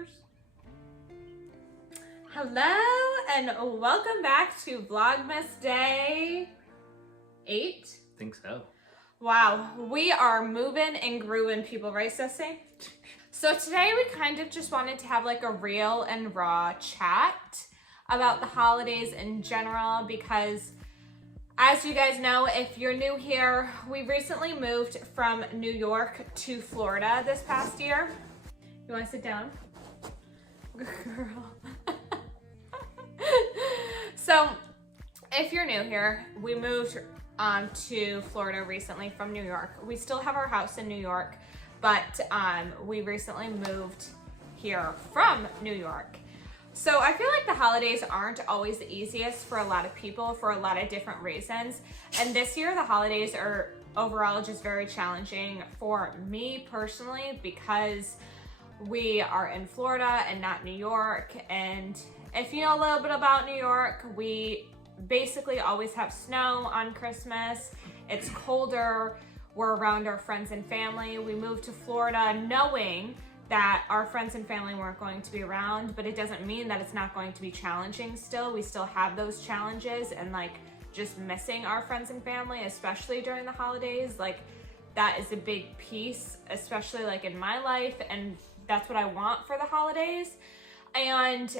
yours. Hello and welcome back to Vlogmas Day 8. I think so. Wow, we are moving and grooving, people, right, Sissy? So today we kind of just wanted to have like a real and raw chat about the holidays in general because, as you guys know, if you're new here, we recently moved from New York to Florida this past year. You want to sit down? Girl. So, if you're new here, we moved to Florida recently from New York. We still have our house in New York, but we recently moved here from New York. So I feel like the holidays aren't always the easiest for a lot of people for a lot of different reasons. And this year the holidays are overall just very challenging for me personally because we are in Florida and not New York. And if you know a little bit about New York, we basically always have snow on Christmas. It's colder. We're around our friends and family. We moved to Florida knowing that our friends and family weren't going to be around, but it doesn't mean that it's not going to be challenging still. We still have those challenges and like just missing our friends and family, especially during the holidays. Like that is a big piece, especially like in my life, and that's what I want for the holidays. And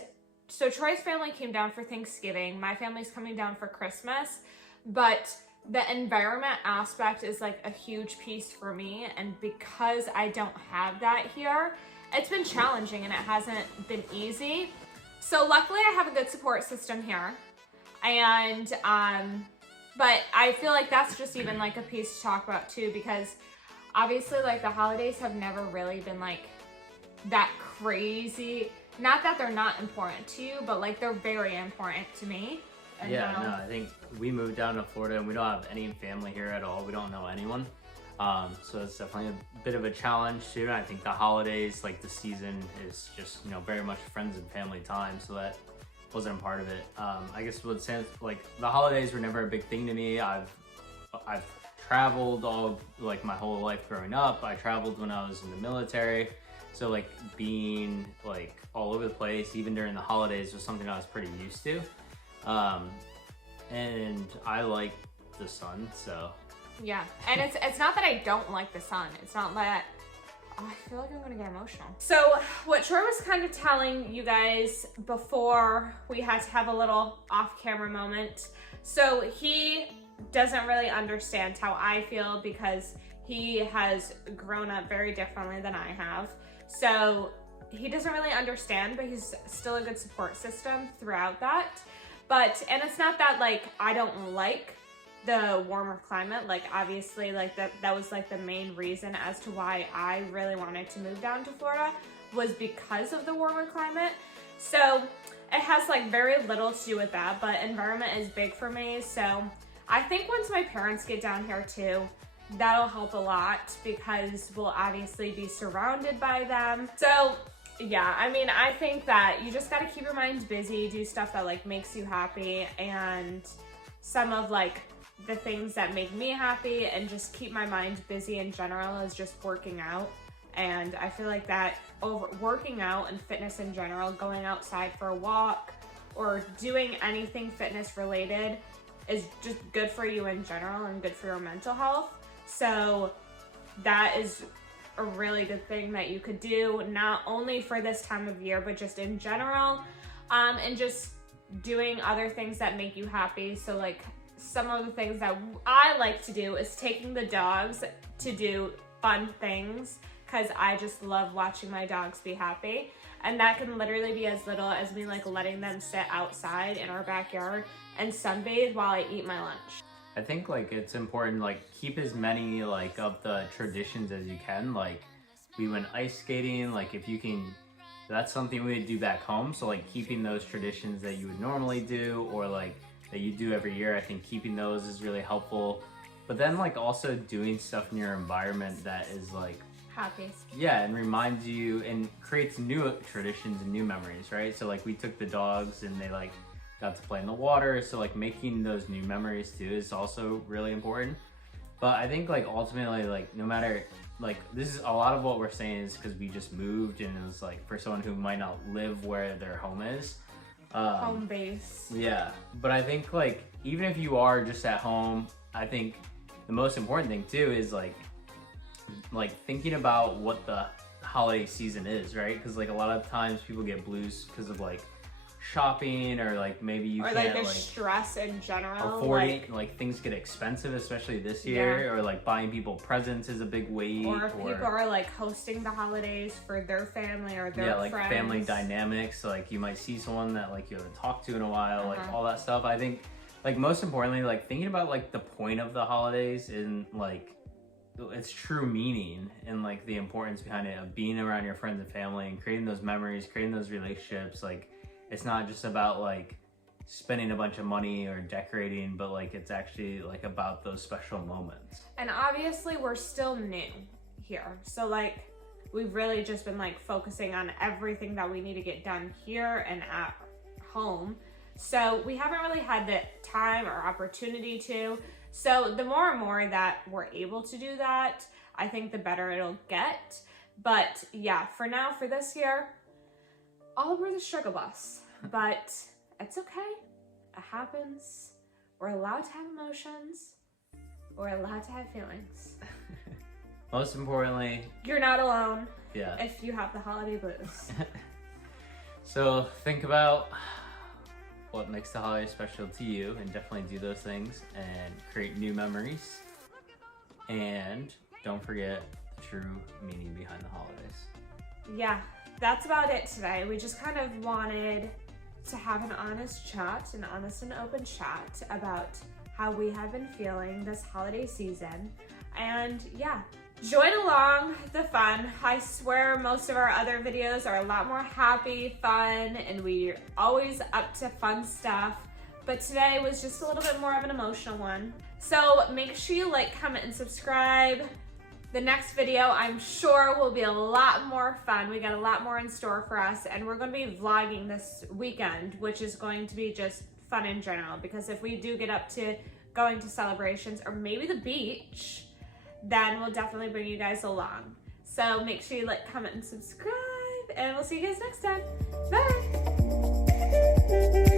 so Troy's family came down for Thanksgiving. My family's coming down for Christmas, but the environment aspect is like a huge piece for me. And because I don't have that here, it's been challenging and it hasn't been easy. So luckily I have a good support system here. And, but I feel like that's just even like a piece to talk about too, because obviously like the holidays have never really been like that crazy. Not that they're not important to you, but like they're very important to me. And yeah, no, I think we moved down to Florida and we don't have any family here at all. We don't know anyone. So it's definitely a bit of a challenge too. And I think the holidays, like the season is just, you know, very much friends and family time. So that wasn't a part of it. I guess with sense, like the holidays were never a big thing to me. I've traveled all like my whole life growing up. I traveled when I was in the military. So like being like all over the place, even during the holidays, was something I was pretty used to. And I like the sun, so. Yeah, and it's not that I don't like the sun. It's not that, oh, I feel like I'm gonna get emotional. So what Troy was kind of telling you guys before we had to have a little off-camera moment. So he doesn't really understand how I feel because he has grown up very differently than I have. So he doesn't really understand, but he's still a good support system throughout that. But, and it's not that like I don't like the warmer climate, like obviously like that was like the main reason as to why I really wanted to move down to Florida was because of the warmer climate. So it has like very little to do with that, but environment is big for me. So I think once my parents get down here too, that'll help a lot because we'll obviously be surrounded by them. So yeah, I mean, I think that you just gotta keep your mind busy, do stuff that like makes you happy, and some of like the things that make me happy and just keep my mind busy in general is just working out. And I feel like that working out and fitness in general, going outside for a walk or doing anything fitness related is just good for you in general and good for your mental health. So that is a really good thing that you could do, not only for this time of year, but just in general, and just doing other things that make you happy. So like some of the things that I like to do is taking the dogs to do fun things because I just love watching my dogs be happy. And that can literally be as little as me like letting them sit outside in our backyard and sunbathe while I eat my lunch. I think like it's important like keep as many like of the traditions as you can. Like we went ice skating, like if you can, that's something we would do back home. So like keeping those traditions that you would normally do or like that you do every year, I think keeping those is really helpful. But then like also doing stuff in your environment that is like happy. Yeah, and reminds you and creates new traditions and new memories, right? So like we took the dogs and they like got to play in the water. So like making those new memories too is also really important. But I think like ultimately like no matter like, this is a lot of what we're saying is because we just moved, and it was like for someone who might not live where their home is. Home base. Yeah, but I think like even if you are just at home, I think the most important thing too is like thinking about what the holiday season is, right? Because like a lot of times people get blues because of like shopping, or like maybe you or can't like the stress in general, affording, like things get expensive, especially this year, or like buying people presents is a big weight, or if people are like hosting the holidays for their family or their like friends. family dynamics, like you might see someone that like you haven't talked to in a while, like all that stuff. I think like most importantly, like thinking about like the point of the holidays and like its true meaning and like the importance behind it of being around your friends and family and creating those memories, creating those relationships. Like it's not just about like spending a bunch of money or decorating, but like it's actually like about those special moments. And obviously we're still new here, so like we've really just been like focusing on everything that we need to get done here and at home, so we haven't really had the time or opportunity to. So the more and more that we're able to do that, I think the better it'll get. But yeah, for now, for this year, all aboard the struggle bus. But it's okay. It happens. We're allowed to have emotions. We're allowed to have feelings. Most importantly, you're not alone. Yeah. If you have the holiday blues. So think about what makes the holiday special to you, and definitely do those things and create new memories. And don't forget the true meaning behind the holidays. Yeah, that's about it today. We just kind of wanted to have an honest chat, an honest and open chat about how we have been feeling this holiday season. And yeah, join along the fun. I swear most of our other videos are a lot more happy, fun, and we're always up to fun stuff. But today was just a little bit more of an emotional one. So make sure you like, comment, and subscribe. The next video, I'm sure, will be a lot more fun. We got a lot more in store for us, and we're going to be vlogging this weekend, which is going to be just fun in general, because if we do get up to going to celebrations or maybe the beach, then we'll definitely bring you guys along. So make sure you like, comment, and subscribe, and we'll see you guys next time. Bye!